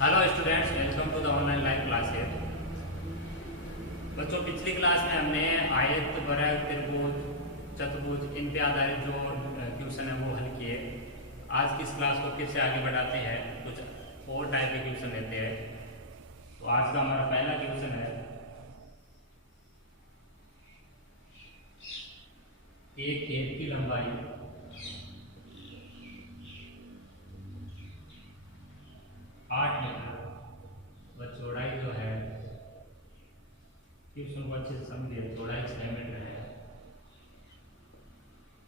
Hello students, welcome to the online live classes. बच्चों, पिछली class में हमने आयत, वर्ग, त्रिभुज, चतुर्भुज इन पे आधारित जो क्वेश्चन है वो हल किए। आज की इस क्लास को फिर से आगे बढ़ाते हैं, कुछ और टाइप के क्वेश्चन लेते हैं। तो आज का हमारा पहला क्वेश्चन है, एक खेत की लंबाई 8 मीटर व चौड़ाई जो है, क्वेश्चन को अच्छे से समझिए, चौड़ाई 6 मीटर है।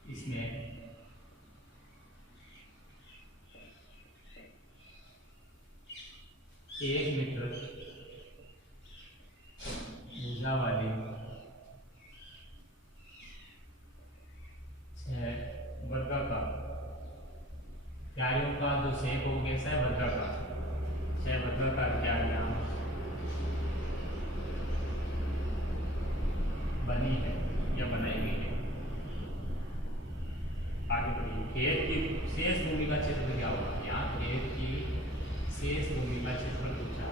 इसमें 1 मीटर भुजा वाली 6 वर्गाकार क्यारियों का जो शेप हो गया 6 वर्गाकार 6 वर्गाकार क्यारियां बनी है या बनाई गई है। आगे बढ़िए। खेत की शेष भूमि का क्षेत्रफल क्या होगा? यहाँ खेत की शेष भूमि का क्षेत्रफल पूछा।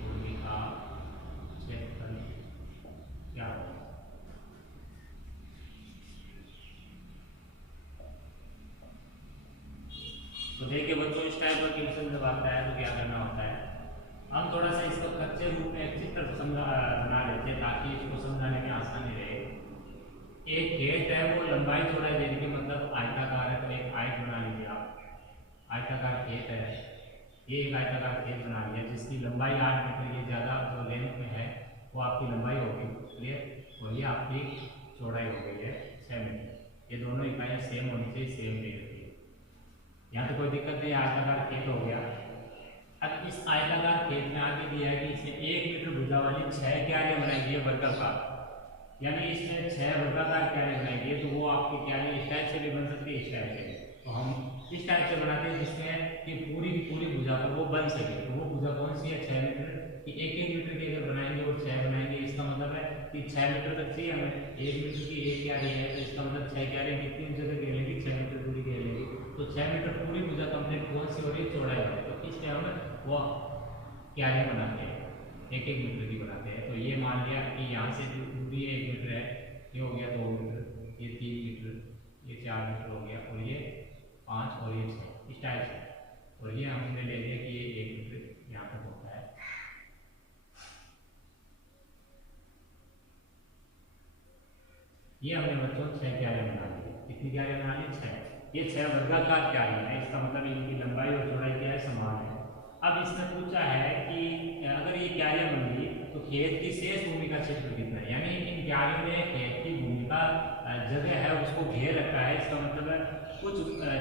भूमि का क्षेत्रफल क्या होगा? तो देखिए बच्चों, इस टाइप का क्वेश्चन जब आता है तो क्या करना होता है, हम थोड़ा सा इसको कच्चे रूप में एक चित्र बना लेते हैं ताकि इसको समझाने में आसानी रहे। एक खेत है, वो लंबाई चौड़ाई देने के मतलब आयताकार है, तो एक आयत बना लीजिए आप। आयताकार खेत है, ये एक आयताकार खेत बना लिया जिसकी लंबाई 8 मीटर, ये ज़्यादा जो लेंथ में है वो आपकी लंबाई होगी, क्लियर। और ये आपकी चौड़ाई हो गई है 6 मीटर। ये दोनों इकाइयाँ सेम होनी चाहिए, सेम दे रखी है। यहाँ तो कोई दिक्कत नहीं, आयताकार खेत हो गया। अब इस आयताकार खेत में आगे दिया है कि इसमें 1 मीटर भुजा वाली 6 क्यारियां बनाएंगे वर्गाकार, यानी इसमें 6 वर्गाकार क्यारियां बनाएंगे। तो वो आपकी क्यारियां इस टाइप से भी बन सकती है, इस टाइप से। तो हम इस टाइप से बनाते हैं जिसमें कि पूरी की पूरी भुजा पर वो बन सके। तो वो भुजा कौन सी है? 6 मीटर की। 1-1 मीटर की अगर बनाएंगे और 6 बनाएंगे, इसका मतलब है कि 6 मीटर तक चाहिए हमें। 1 मीटर की 1 क्यारी है तो इसका मतलब 6 क्यारियां कितनी जगह घेर लेंगी? 6 मीटर पूरी घेर लेंगी। तो 6 मीटर पूरी भुजा कंप्लीट कौन सी हो रही है? चौड़ाई हो रही है। तो इसमें हम वो क्यारियां बनाते हैं, 1-1 मीटर की बनाते हैं। तो ये मान लिया कि यहाँ से जो दूरी 1 मीटर है, ये हो गया 2 मीटर, ये 3 मीटर, ये 4 मीटर हो गया, और ये 5 और ये 6, इस टाइप से। और ये हमने ले लिया कि ये 1 मीटर यहाँ तक होता है। ये हमने बच्चों 6 क्यारियां बना ली। कितनी क्यारियां बना ली? 6। ये 6 वर्गाकार क्यारियां है, इसका मतलब इनकी लंबाई और चौड़ाई क्या है? समान है। अब इसने पूछा है कि अगर ये क्यारियां बन गई तो खेत की शेष भूमि का क्षेत्र कितना है, यानी इन क्यारियों में खेत की भूमि का जगह है उसको घेर रखा है। इसका मतलब है कुछ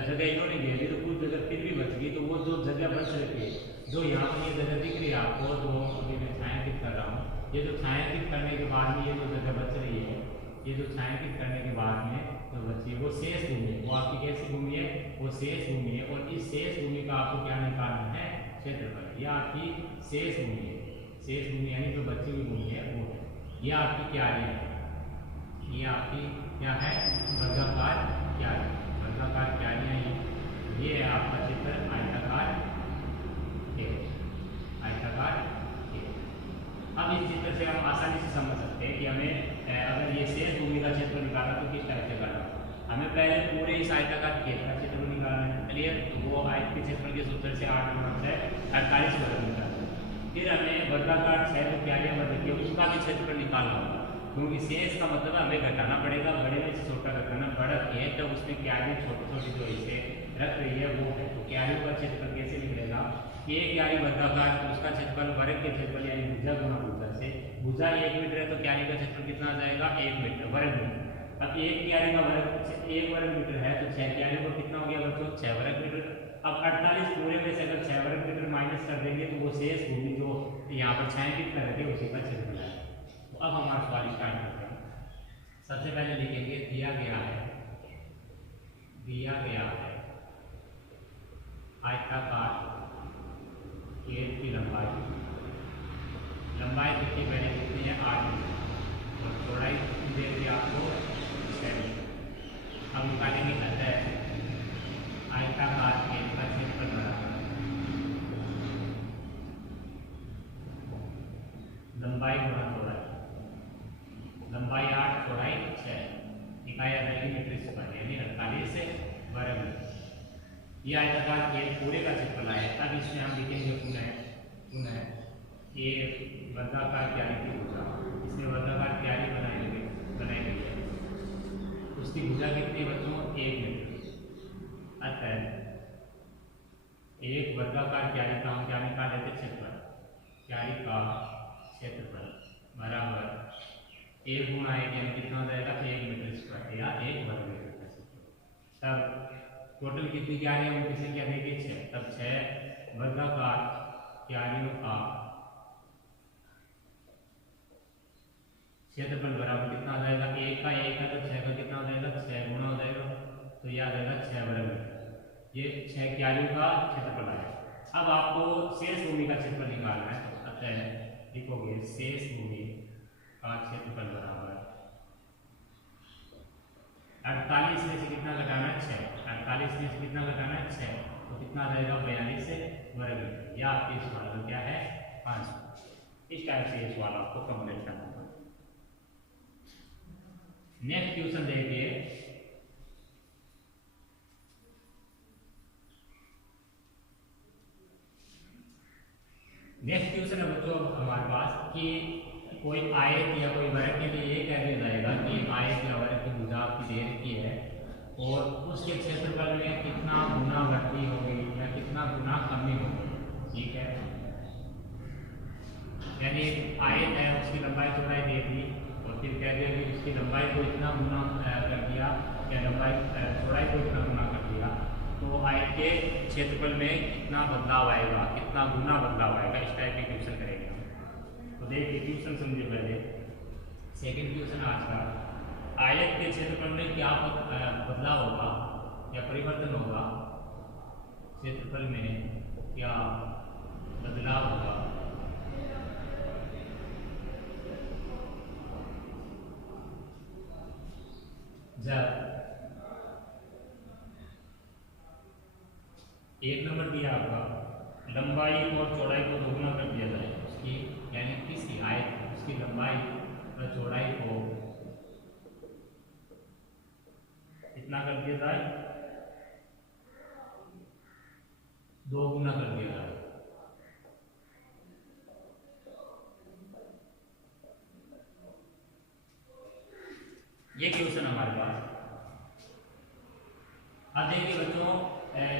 जगह इन्होंने घेर ली तो कुछ जगह फिर भी बच गई। तो वो जो जगह बच रही है, जो यहाँ पर ये जगह दिख रही है आपको, जो अभी मैं छायांकित कर रहा हूँ, ये जो छायांकित करने के बाद में ये जो जगह बच रही है, ये जो छायांकित करने के बाद में तो बची है वो शेष भूमि है। वो आपकी कैसी भूमि है? वो शेष भूमि है। और इस शेष भूमि का आपको क्या निकालना है? क्षेत्रफल। यह आपकी शेष भूमि है। शेष भूमि यानी जो बची हुई भूमि है वो है। यह आपकी क्यारियां है, ये आपकी क्या है? वर्गाकार क्यारी। वर्गाकार क्यारियां ही ये है आपका चित्र, आयताकार खेत। आयताकार खेत। अब इस चित्र से हम आसानी से समझ सकते हैं कि हमें अगर ये शेष भूमि का क्षेत्र निकालना तो किस टाइप से करना। हमें पहले पूरे इस आयताकार खेत का क्षेत्र निकालना है, क्लियर। तो वो आयत के क्षेत्र के सूत्र से 8 गुणा 6 48 वर्ग निकालना है। फिर हमें वर्गाकार 6 जो क्यारियां बन रही है उसका भी क्षेत्र निकालना होगा, क्योंकि शेष का मतलब हमें घटाना पड़ेगा, बड़े में से छोटा घटाना। बड़ा खेत है उसमें क्यारियां छोटी छोटी जो इसे रख रही है वो है। तो क्यारियों का क्षेत्रफल कैसे निकलेगा? एक क्यारी वर्गाकार, तो उसका क्षेत्रफल वर्ग के क्षेत्रफल यानी भुजा गुणा भुजा से। भुजा 1 मीटर है तो क्यारी का क्षेत्रफल कितना आ जाएगा? 1 मीटर, वर्ग मीटर। अब एक क्यारी का वर्ग 1 वर्ग मीटर है तो 6 क्यारी को कितना हो गया बच्चों? 6 वर्ग मीटर। अब 48 पूरे में से अगर 6 वर्ग मीटर माइनस कर देंगे तो वो शेष भूमि जो यहाँ पर छायांकित कर रहे थे उसी का क्षेत्रफल है। तो अब हमारा सवाल स्टार्ट करते हैं। सबसे पहले लिखेंगे दिया गया है आयताकार खेत की लंबाई कितनी? पहले कितनी है? 8 मीटर। और चौड़ाई कितनी दे दी आपको? 6 मीटर। अब निकालेंगे अतः आयताकार खेत का क्षेत्रफल बराबर ये आयताकार एक पूरे का क्षेत्रफल आए। अब इसमें हम लिखेंगे पुनः ये वर्गाकार क्यारी की भुजा, इसमें वर्गाकार क्यारी बनाई गई है। उसकी भुजा कितनी बच्चों? 1 मीटर। अतः एक वर्गाकार क्यारी का हम क्या निकाल लेते? क्षेत्रफल। क्यारी का क्षेत्रफल बराबर 1 गुणा 1 यानी कितना हो जाएगा? 1 मीटर स्क्वायर या 1 वर्ग मीटर। तब टोटल कितनी क्यारियां उनकी संख्या देखिए 6। तब 6 वर्गाकार क्यारियों का क्षेत्रफल बराबर कितना हो जाएगा? 1 का 1 का, तो 6 का कितना हो जाएगा? 6 गुना हो जाएगा, तो यह आ जाएगा 6 वर्ग मीटर। ये 6 क्यारियों का क्षेत्रफल आया। अब आपको शेष भूमि का क्षेत्रफल निकालना है, तो अतः लिखोगे शेष भूमि का क्षेत्रफल बराबर 48 में से कितना घटाना है? 6। 48 में से कितना घटाना है? 6, तो कितना आ जाएगा? 42 वर्ग मीटर। या आपके इस सवाल का क्या है? आंसर। इस टाइप से ये सवाल आपको कंप्लीट करना होगा। नेक्स्ट क्वेश्चन देखिए, नेक्स्ट क्वेश्चन है बच्चों हमारे पास कि कोई आयत या कोई वर्ग के लिए ये कह दिया जाएगा कि आयत या वर्ग की भुजा आपकी दे रखी है और उसके क्षेत्रफल में कितना गुना वृद्धि होगी या कितना गुना कमी होगी। ठीक है, यानी आयत है, उसकी लंबाई चौड़ाई दे दी और फिर कह दिया कि उसकी लंबाई को इतना गुना कर दिया या लंबाई चौड़ाई को इतना गुना कर दिया, तो आयत के क्षेत्रफल में कितना बदलाव आएगा, कितना गुना बदलाव आएगा। इस टाइप के क्वेश्चन करेंगे हम। तो देखिए क्वेश्चन समझिए पहले। सेकंड क्वेश्चन आज का, आयत के क्षेत्रफल में क्या बदलाव होगा या परिवर्तन होगा? क्षेत्रफल में क्या बदलाव होगा जब एक नंबर दिया आपका लंबाई और चौड़ाई को दोगुना कर दिया जाए उसकी, यानी किसी आयत उसकी लंबाई और चौड़ाई को कितना कर दिया जाए? 2 गुना कर दिया जाए। ये क्वेश्चन हमारे पास। अब देखिए बच्चों,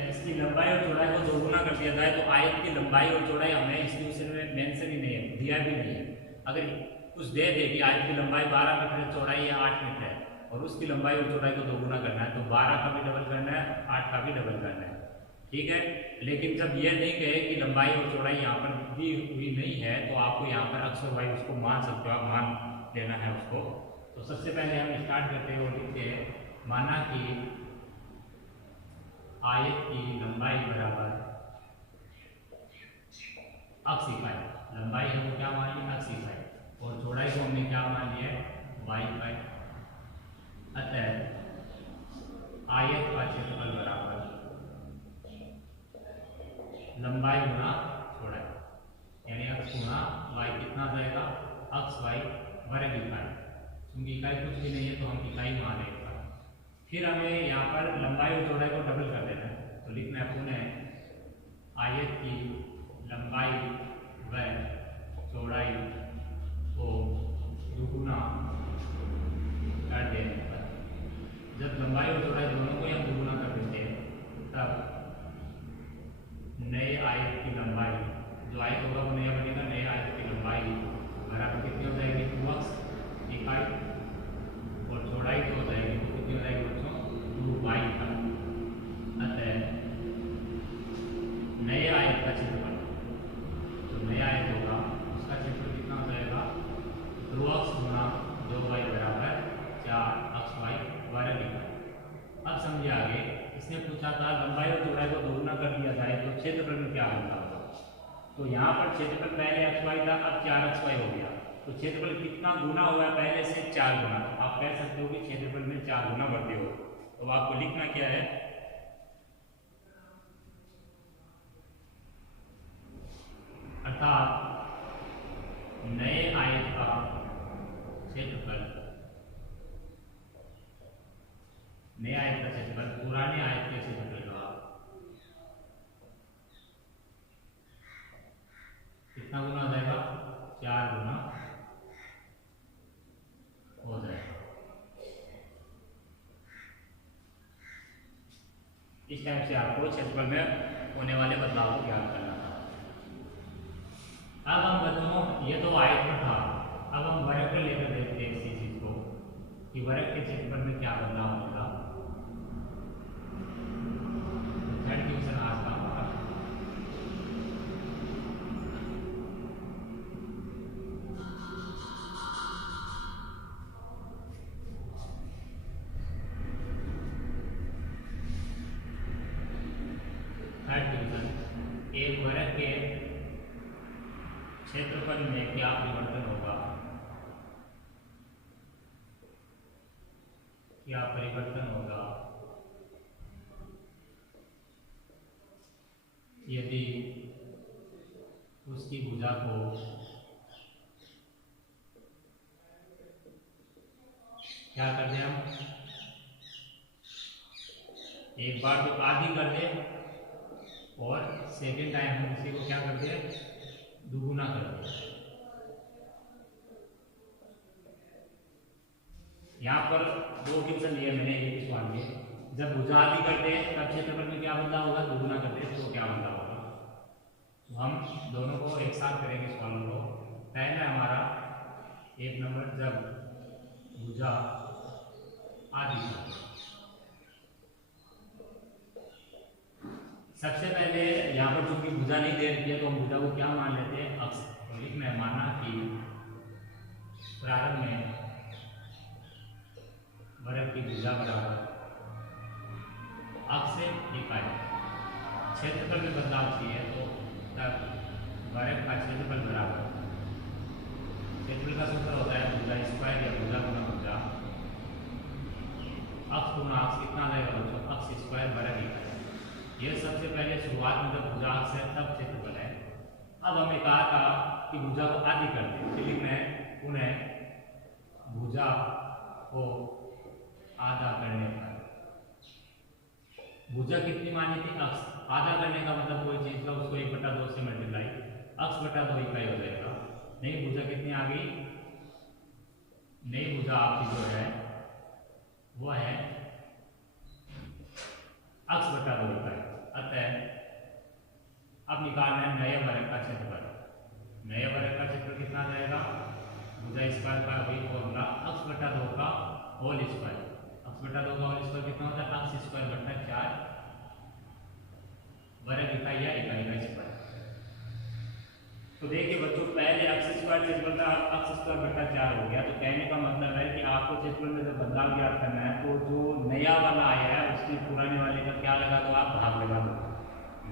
इसकी लंबाई और चौड़ाई को 2 गुना कर दिया जाए तो आयत की लंबाई और चौड़ाई हमें इस क्वेश्चन में मेंशन ही नहीं है, दिया भी नहीं है। अगर कुछ दे दे कि आयत की लंबाई 12 मीटर है, चौड़ाई या 8 मीटर है और उसकी लंबाई और चौड़ाई को 2 गुना करना है, तो 12 का भी डबल करना है, 8 का भी डबल करना है। ठीक है, लेकिन जब यह नहीं कहे कि लंबाई और चौड़ाई यहाँ पर दी हुई नहीं है, तो आपको यहाँ पर अक्सर भाई उसको मान सकते हो, आप मान लेना है उसको। तो सबसे पहले हम स्टार्ट करते हैं और लिखते हैं, माना कि आयत की लंबाई बराबर अक्स इकाई, लंबाई हमको क्या मान लिया? अक्स इकाई, और चौड़ाई को हमने क्या मान लिया? वाई इकाई। अतः आयत का क्षेत्रफल बराबर लंबाई गुना चौड़ाई, यानी अक्स गुना वाई कितना जाएगा? अक्स वाई वर्ग इकाई। क्योंकि इकाई कुछ भी नहीं है तो हम इकाई मान लेंगे। फिर हमें यहाँ पर लंबाई और चौड़ाई को डबल कर देना है, तो लिखना है पुनः आयत की लंबाई व चौड़ाई को दुगुना कर देने पर, जब लंबाई और चौड़ाई दोनों को हम दुगुना कर देते हैं, तब नए आयत की लंबाई, जो आयत होगा वो नया बनेगा, नए आयत की लंबाई बराबर कितनी हो जाएगी? 2x इकाई, और चौड़ाई तो हो जाएगी, तो कितनी हो जाएगी बच्चों? 2y इकाई। अतः नए आयत का क्षेत्रफल, तो नया आयत होगा उसका क्षेत्रफल कितना हो जाएगा? 2x गुना 2y बराबर 4xy वर्ग इकाई। अब समझिए आगे, इसने पूछा था लंबाई और चौड़ाई को दोगुना कर दिया जाए तो क्षेत्रफल में क्या होगा? तो यहाँ पर क्षेत्रफल पहले xy था, अब 4xy हो गया, तो क्षेत्रफल कितना गुना हुआ है? पहले से 4 गुना। आप कह सकते हो कि क्षेत्रफल में 4 गुना बढ़ते हो। तो आपको लिखना क्या है? अर्थात नए आयत का क्षेत्रफल, नए आयत का क्षेत्रफल पुराने आयत के क्षेत्रफल का इस टाइप से आपको क्षेत्रफल में होने वाले बदलाव को ज्ञात करना था। अब हम बच्चों, ये तो आयत में था, अब हम वर्ग पे लेकर देखते हैं इसी चीज को कि वर्ग के क्षेत्रफल में क्या बदलाव होगा। थर्ड डिवीजन आज का हमारा थर्ड डिवीजन, एक वर्ग के क्षेत्रफल में क्या परिवर्तन होगा, क्या परिवर्तन होगा यदि उसकी भुजा को क्या कर दें हम, एक बार तो आधी कर दें और सेकेंड टाइम हम इसी को क्या कर दें, दुगुना कर दें। यहाँ पर दो डिवीजन लिए मैंने एक सवाल में, जब भुजा आधी करते हैं तब क्षेत्रफल में क्या बदलाव होगा, दुगुना करते हैं तो क्या बदलाव होगा। तो हम दोनों को एक साथ करेंगे सवालों को। पहला हमारा एक नंबर, जब भुजा आधी करते, सबसे पहले यहाँ पर चूंकि भुजा नहीं दे रखी है तो हम भुजा को क्या मान लेते हैं, अक्ष। तो लिखना है, माना कि प्रारंभ में वर्ग की भुजा बराबर अक्ष से इकाई, क्षेत्रफल में बदलाव चाहिए तो तब वर्ग का क्षेत्रफल बराबर, क्षेत्रफल का सूत्र होता है भुजा स्क्वायर या भुजा गुना भुजा, अक्ष गुना अक्ष कितना आ जाएगा बच्चों, अक्ष स्क्वायर वर्ग इकाई। यह सबसे पहले शुरुआत में जब भुजा अक्ष है तब क्षेत्रफल है। अब हमें कहा था कि भुजा को आधी करते हैं, तो लिखना है उन्हें भुजा को आधा करने पर, भुजा कितनी मानी थी, अक्ष, आधा करने का मतलब कोई चीज का उसको 1/2 से मल्टीप्लाई, अक्ष बटा 2 इकाई हो जाएगा। नई भुजा कितनी आ गई, नई भुजा आपकी जो है वो है अक्ष बटा 2 इकाई। अतः अब निकालना है नए वर्ग का क्षेत्रफल। नए वर्ग का क्षेत्रफल कितना आ जाएगा, भुजा स्क्वायर का वही फॉर्मूला, अक्ष बटा 2 का होल स्क्वायर, अक्ष बटा 2 का होल स्क्वायर कितना होता है, अक्ष स्क्वायर बटा 4 वर्ग इकाई या इकाई का स्क्वायर। तो देखिए बच्चों, पहले अक्ष स्क्वायर क्षेत्रफल था, अक्ष स्क्वायर बटा 4 हो गया। तो कहने का मतलब है कि आपको क्षेत्रफल में जब बदलाव ज्ञात करना है तो जो नया वाला आया है उसमें पुराने वाले का क्या लगा दो, आप भाग लगा दो।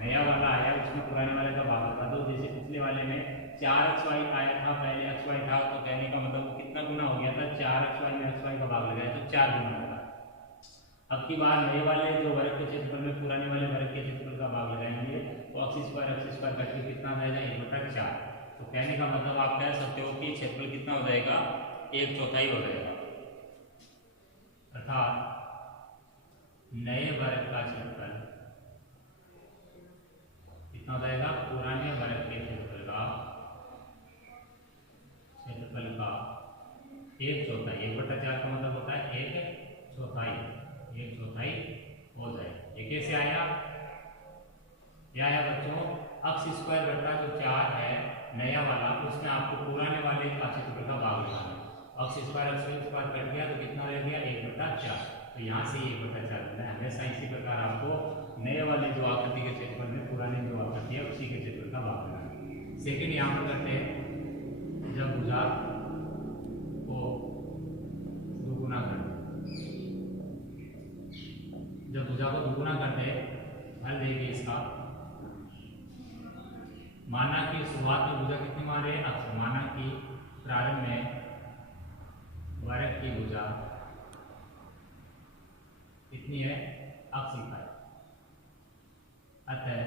नया वाला आया उसमें पुराने वाले का भाग लगा दो। जैसे पिछले वाले में 4xy आया था, पहले xy था, तो कहने का मतलब वो कितना गुना हो गया था, 4xy में xy का भाग लगाया तो 4 गुना लगा। अब की बार नए वाले जो वर्ग के क्षेत्रफल में पुराने वाले वर्ग के क्षेत्रफल का भाग लगाएंगे तो अक्ष स्क्वायर करके कितना आ जाएगा, 1/4। तो कहने का मतलब आप कह सकते हो कि क्षेत्रफल कितना हो जाएगा, 1/4 हो जाएगा। अर्थात नए वर्ग का क्षेत्रफल कितना हो जाएगा, पुराने वर्ग के क्षेत्रफल का 1/4। 1/4 का मतलब होता है 1/4 हो जाए। ये कैसे आया, यह आया बच्चों, अक्ष स्क्वायर बटा जो 4 है नया वाला, उसमें आपको पुराने वाले का क्षेत्रफल का भाग लगाना है। अक्ष स्क्वायर कट गया तो कितना रह गया, 1/4। तो यहाँ से 1/4 मिला है। हमेशा इसी प्रकार आपको नए वाले जो आकृति के क्षेत्रफल में पुराने जो आकृति है उसी के क्षेत्रफल का भाग लगाना है। सेकेंड यहाँ पर करते हैं, जब भुजा को दुगुना करते, जब भुजा को दुगुना करते हैं, हल देखिए इसका, माना कि शुरुआत में भुजा कितनी मान रहे हैं, अक्ष, माना कि प्रारंभ में वर्ग की भुजा कितनी है, अक्ष इकाई। अतः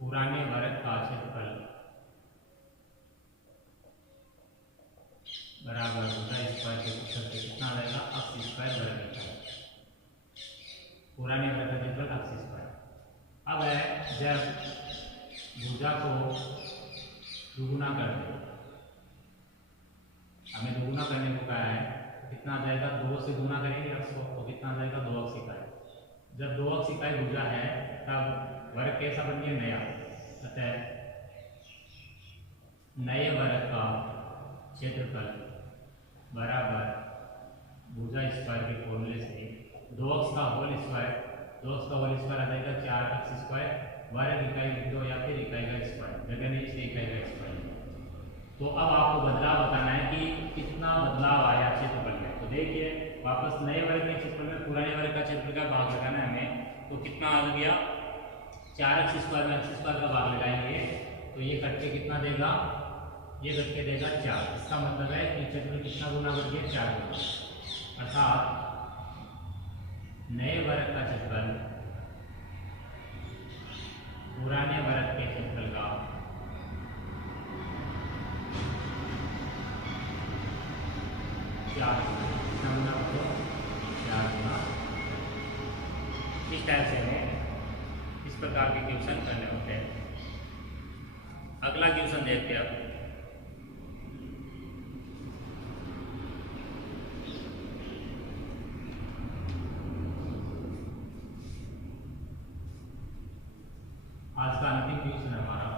पुराने वर्ग का क्षेत्रफल बराबर भुजा स्क्वायर के सूत्र से कितना आ जाएगा, अक्ष स्क्वायर वर्ग इकाई। पुराने वर्ग का क्षेत्रफल अक्ष स्क्वायर। अब है जब भुजा को दुगुना कर दे, हमें दुगुना करने को कहा है, कितना आ जाएगा, 2 से गुना करेंगे अक्ष को तो कितना आ जाएगा, 2 अक्ष इकाई। जब 2 अक्ष इकाई भुजा है तब वर्ग कैसा बन गया, नया। अतः नए वर्ग का क्षेत्रफल बराबर भुजा स्क्वायर के फॉर्मूले से 2 अक्ष का होल स्क्वायर, 2 अक्ष का होल स्क्वायर आ जाएगा 4 अक्ष स्क्वायर, वर्ग इकाई लिख दो या फिर इकाई का स्क्वायर, जगह नहीं इसलिए इकाई का स्क्वायर। तो अब आपको बदलाव बताना है कि कितना बदलाव आया क्षेत्रफल में। तो देखिए वापस नए वर्ग के क्षेत्रफल में पुराने वर्ग का क्षेत्रफल का भाग लगाना है हमें, तो कितना आ गया, 4 अक्ष स्क्वायर में अक्ष स्क्वायर का भाग लगाएंगे तो ये कट के कितना देगा, ये कट के देगा 4। इसका मतलब है कि क्षेत्रफल कितना गुना बढ़ गया, 4 गुना। अर्थात नए वर्ग का क्षेत्रफल पुराने वर्ग के क्षेत्रफल का 4 गुना, 4 गुना। इस टाइप से हमें इस प्रकार के क्वेश्चन करने होते हैं। अगला क्वेश्चन देखते हैं अब। आज का अंतिम क्वेश्चन है हमारा।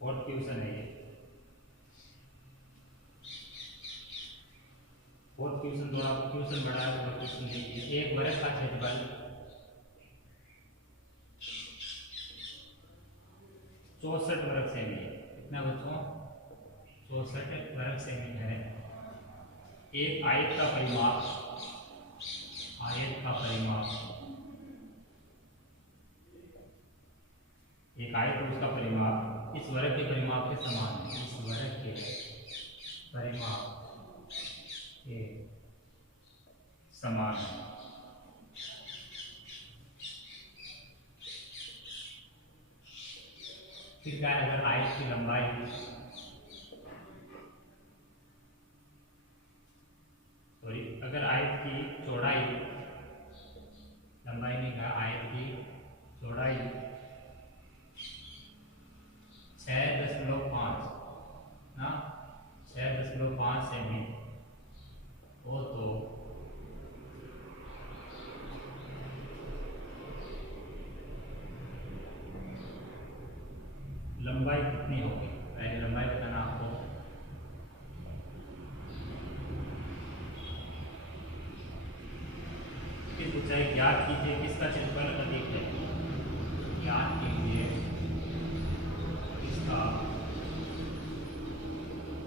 फोर्थ क्वेश्चन है ये। फोर्थ क्वेश्चन थोड़ा क्वेश्चन बड़ा है, तो क्वेश्चन देखिए। एक वर्ग का क्षेत्रफल 64 वर्ग सेमी है। कितना बच्चों, 64 वर्ग सेमी है। एक आयत का परिमाप, आयत का परिमाप, एक आयत और उसका परिमाप इस वर्ग के परिमाप के समान है। इस वर्ग के परिमाप के समान है। फिर क्या है, अगर आयत की लंबाई, सॉरी अगर आयत की चौड़ाई, लंबाई नहीं कहा, आयत की चौड़ाई 6.5 ना, 6.5 सेमी हो तो लंबाई कितनी होगी, पहले लंबाई बताना आपको। फिर ऊंचाई ज्ञात कीजिए, किसका क्षेत्रफल अधिक है, ज्ञात कीजिए इसका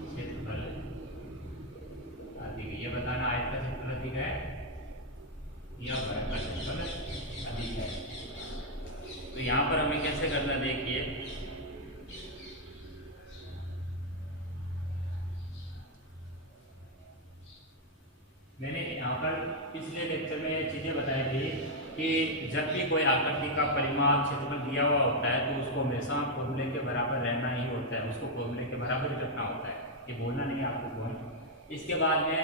क्षेत्रफल अधिक है। ये बताना आयत का क्षेत्रफल अधिक है या वर्ग का क्षेत्रफल अधिक है। तो यहाँ पर हमें कैसे करना है, देखिए मैंने यहाँ पर पिछले लेक्चर में ये चीज़ें बताई थी कि जब भी कोई आकृति का परिमाप क्षेत्रफल दिया हुआ होता है तो उसको हमेशा फॉर्मूले के बराबर रहना ही होता है, उसको फॉर्मूले के बराबर ही रखना होता है। ये बोलना नहीं है आपको पॉइंट। इसके बाद में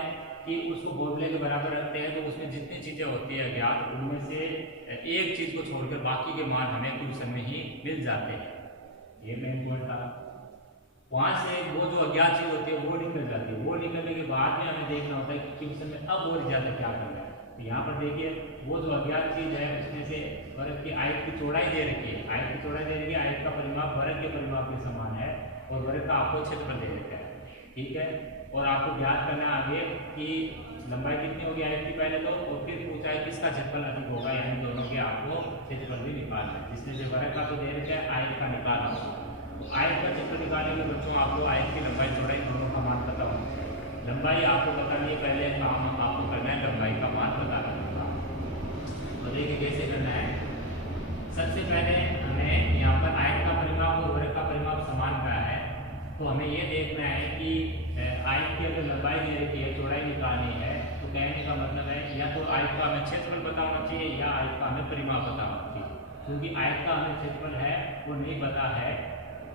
कि उसको फॉर्मूले के बराबर रखते हैं तो उसमें जितनी चीज़ें होती है ज्ञात, उनमें से एक चीज़ को छोड़कर बाकी के मान हमें क्वेश्चन में ही मिल जाते हैं। ये मेन पॉइंट था। वहाँ से वो जो अज्ञात चीज़ होती है वो निकल जाती है। वो निकलने के बाद में हमें देखना होता है कि क्वेश्चन में अब और ज़्यादा क्या करना है। तो यहाँ पर देखिए वो जो अज्ञात चीज़ है उसमें से वर्ग की आयत की चौड़ाई दे रखी है, आयत की चौड़ाई दे रखी है, आयत का परिमाप वर्ग के परिमाप के समान है और वर्ग का आपको क्षेत्रफल दे रखा है, ठीक है। और आपको ज्ञात करना आगे कि लंबाई कितनी होगी आयत की पहले तो, और फिर ऊंचाई किसका क्षेत्रफल अधिक होगा, यानी दोनों के आपको क्षेत्रफल भी निकालना है। जिसमें से वर्ग का तो दे रखा है, आयत का निकालना होगा। तो आयत का क्षेत्रफल निकालने के बच्चों आपको आयत की लंबाई चौड़ाई दोनों का मान पता होना चाहिए। लंबाई आपको बतानी है, पहले काम आपको करना है लंबाई का मान पता करना होगा। तो देखिए कैसे करना है। सबसे पहले हमें यहाँ पर आयत का परिमाप और वर्ग का परिमाप समान का है, तो हमें ये देखना है कि आयत की अगर लंबाई दे रखी है, चौड़ाई निकालनी है, तो कहने का मतलब है या तो आयत का हमें क्षेत्रफल पता होना चाहिए या आयत का हमें परिमाप पता होना चाहिए। क्योंकि आयत का हमें क्षेत्रफल है वो नहीं पता है,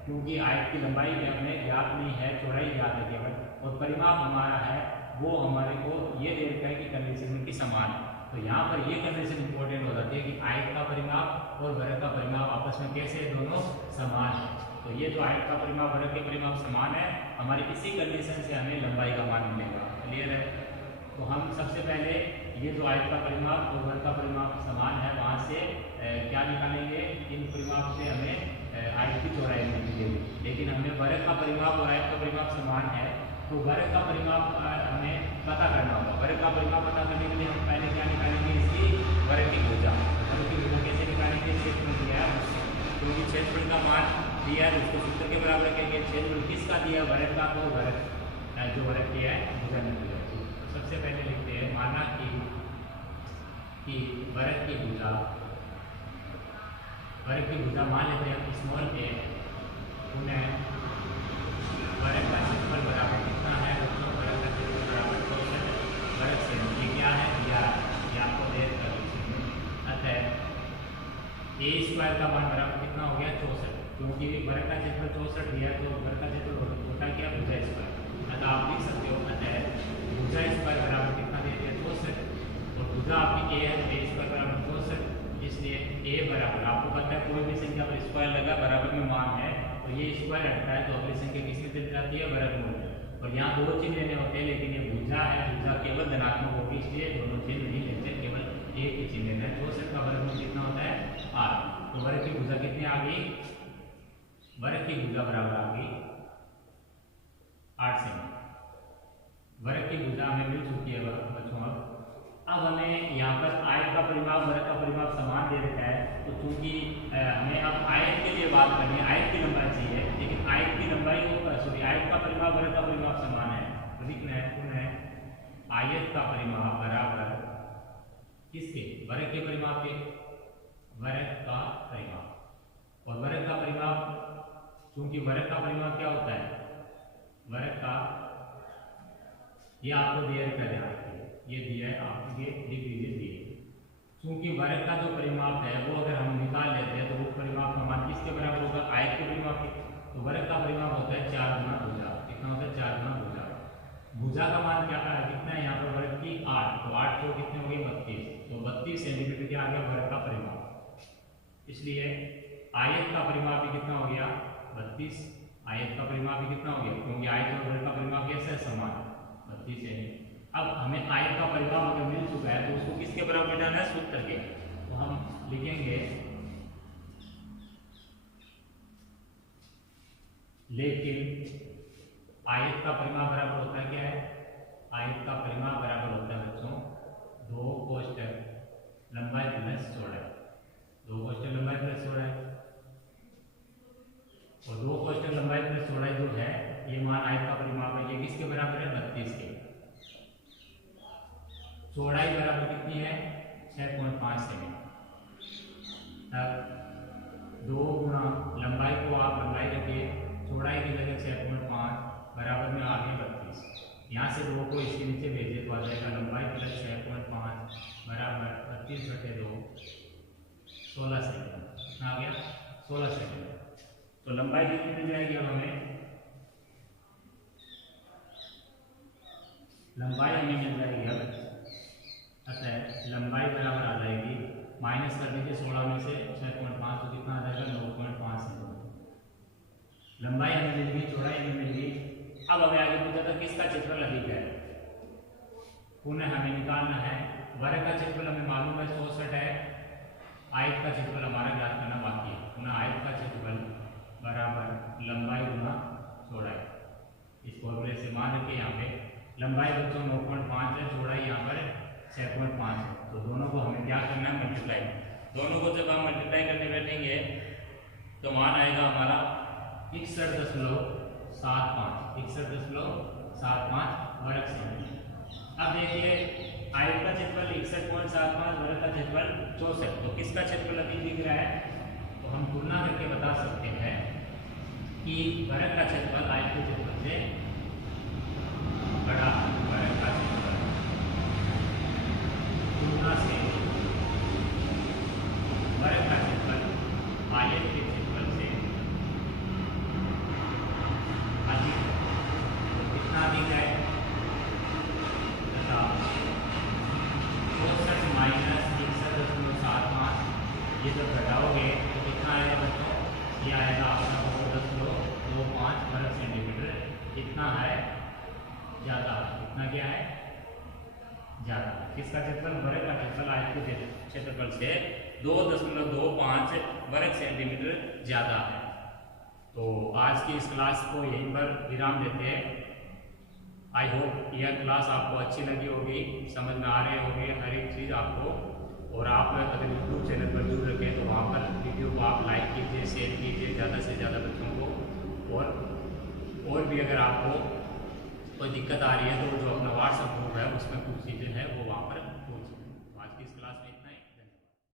क्योंकि आयत की लंबाई में हमें ज्ञात नहीं है, चौड़ाई ज्ञात है केवल, और परिमाप हमारा है वो हमारे को ये दे रखा है कि कंडीशन में की समान है। तो यहाँ पर ये कंडीशन इंपॉर्टेंट हो जाती है कि आयत का परिमाप और वर्ग का परिमाप आपस में कैसे दोनों समान है। तो ये जो आयत का परिमाप वर्ग के परिमाप समान है, हमारी इसी कंडीशन से हमें लंबाई का मान मिलेगा। क्लियर है? तो हम सबसे पहले ये जो आयत का परिमाप और वर्ग का परिमाप समान है वहाँ से क्या निकालेंगे, इन परिमाप से हमें आयत की चौड़ाई मिलेगी। लेकिन हमें वर्ग का परिमाप और आयत का परिमाप समान है, तो वर्ग का परिमाप हमें पता करना होगा। वर्ग का परिमाप पता करने के लिए हम पहले क्या निकालेंगे, इसकी वर्ग की भुजा। वर्ग की भुजा कैसे निकालेंगे, क्षेत्रफल दिया है उससे, क्योंकि क्षेत्रफल का मान दिया है उसको सूत्र के बराबर रखेंगे। क्षेत्रफल किसका दिया है, वर्ग का, तो वर्ग जो वर्ग किया है भुजा निकल जाएगी। तो सबसे पहले लिखते हैं माना कि वर्ग की भुजा, वर्ग की भुजा मान लेते हैं स्मॉल a, पुनः वर्ग का क्षेत्रफल बराबर कितना है, बच्चों वर्ग का क्षेत्रफल बराबर 64 वर्ग से ये क्या है, या आपको देर कर, अतः a स्क्वायर का मान बराबर कितना हो गया 64, क्योंकि वर्ग का क्षेत्रफल 64 दिया तो वर्ग का क्षेत्रफल होता क्या भुजा स्क्वायर। अतः आप लिख सकते हो अतः भुजा स्क्वायर बराबर कितना दे दिया 64, और भुजा आपकी a है, a स्क्वायर बराबर 64, इसलिए a बराबर आपको पता है कोई भी संख्या पर स्क्वायर लगा बराबर में मान है तो ये स्क्वायर हटता है तो अगली संख्या किसमें चली जाती है, वर्गमूल में। और यहाँ दो चिन्ह लेने होते हैं, लेकिन ये भुजा है, भुजा केवल धनात्मक होगी, इसलिए दोनों चिन्ह नहीं लेते, केवल एक ही चिन्ह लेना है। 64 का वर्गमूल कितना होता है 8, तो वर्ग की भुजा कितनी आ गई, वर्ग की भुजा बराबर आ गई 8 सेमी। वर्ग की भुजा हमें मिल चुकी है बच्चों। अब हमें यहाँ पर आयत का परिमाप वर्ग का परिमाप समान दे रखा है, तो चूंकि हमें अब आयत के लिए बात करनी है, आयत की लंबाई चाहिए, लेकिन आयत की लंबाई को सॉरी आयत का परिमाप वर्ग का परिमाप समान है, तो लिखना है पुनः आयत का परिमाप बराबर किसके, वर्ग के परिमाप के, वर्ग का परिमाप। और वर्ग का परिमाप, चूंकि वर्ग का परिमाप क्या होता है, वर्ग का, ये आपको दिया है, ये दिया है आपके लिख लीजिए दिए। चूंकि वर्ग का जो परिमाप है वो अगर हम निकाल लेते हैं तो वो परिमाप का मान किसके बराबर होगा, आयत के परिमाप के। तो वर्ग का परिमाप होता है 4 गुना भुजा, कितना होता है 4 गुना भुजा। भुजा का मान क्या कितना है यहाँ पर, वर्ग की 8, तो 8 को कितने हो गए 32, तो 32 सेंटीमीटर क्या आ गया वर्ग का परिमाप। इसलिए आयत का परिमाप भी कितना हो गया 32, आयत का परिमाप भी कितना हो गया, क्योंकि आयत और वर्ग का परिमाप कैसा है समान 32 सेंटीमीटर। अब हमें आयत का परिमाप अगर मिल चुका है तो उसको किसके बराबर मिटाना है, सूत्र के। तो हम लिखेंगे लेकिन आयत का परिमाप बराबर होता है क्या है, आयत का परिमाप बराबर होता है बच्चों 2 कोष्ठक लंबाई प्लस चौड़ाई, 2 कोष्ठक लंबाई प्लस चौड़ाई। और 2 कोष्ठक लंबाई प्लस चौड़ाई जो है ये मान आयत का परिमाप है, ये किसके बराबर है 32 के। चौड़ाई बराबर कितनी है 6.5 सेमी। अब 2 गुना लंबाई को आप लंबाई रखिए, चौड़ाई की जगह 6.5 बराबर में आ गए 32। यहाँ से 2 को इसके नीचे भेजे तो आ जाएगा लंबाई प्लस 6.5 बराबर 32/2 16 सेंटीमीटर आ गया 16 सेंटीमीटर। तो लंबाई कितनी मिल जाएगी, अब हमें लंबाई हमें मिल जाएगी अब, अतः लंबाई बराबर आ जाएगी, माइनस कर दीजिए 16 में से 6.5 तो कितना आ जाएगा 9.5 सेंटीमीटर। लंबाई हमें मिल गई, चौड़ाई हमें मिल गई। अब हमें आगे पूछा था किसका क्षेत्रफल अधिक है, पुनः हमें निकालना है वर्ग का क्षेत्रफल हमें मालूम है 64 है, आयत का क्षेत्रफल हमारा ज्ञात करना बाकी है। पुनः आयत का क्षेत्रफल बराबर लंबाई गुना चौड़ाई, इस फॉर्मूले से मान रखिए यहाँ पे लंबाई बच्चों 9.5 है, चौड़ाई यहाँ पर 6.5 है, तो दोनों को हमें क्या करना है मल्टीप्लाई। दोनों को जब हम मल्टीप्लाई करने बैठेंगे तो मान आएगा हमारा 61.75 वर्ग सेंटीमीटर। अब देखिए आयत का क्षेत्रफल 61.75, वर्ग का क्षेत्रफल 64, तो किसका क्षेत्रफल अधिक दिख रहा है, तो हम तुलना करके बता सकते हैं कि वर्ग का क्षेत्रफल आयत के क्षेत्रफल से बड़ा, वर्ग का क्षेत्रफल ज़्यादा है। किसका क्षेत्रफल? वर्ग का क्षेत्रफल आयत के क्षेत्रफल से 2.25 वर्ग सेंटीमीटर ज़्यादा है। तो आज की इस क्लास को यहीं पर विराम देते हैं। आई होप यह क्लास आपको अच्छी लगी होगी, समझ में आ रहे होंगे हर एक चीज़ आपको। और आप अगर यूट्यूब चैनल पर जुड़ रखें तो वहाँ पर वीडियो को आप लाइक कीजिए, शेयर कीजिए ज़्यादा से ज़्यादा बच्चों को। और भी अगर आपको कोई दिक्कत आ रही है तो जो अपना व्हाट्सएप ग्रुप है उसमें कुछ चीज़ें हैं वो वहाँ पर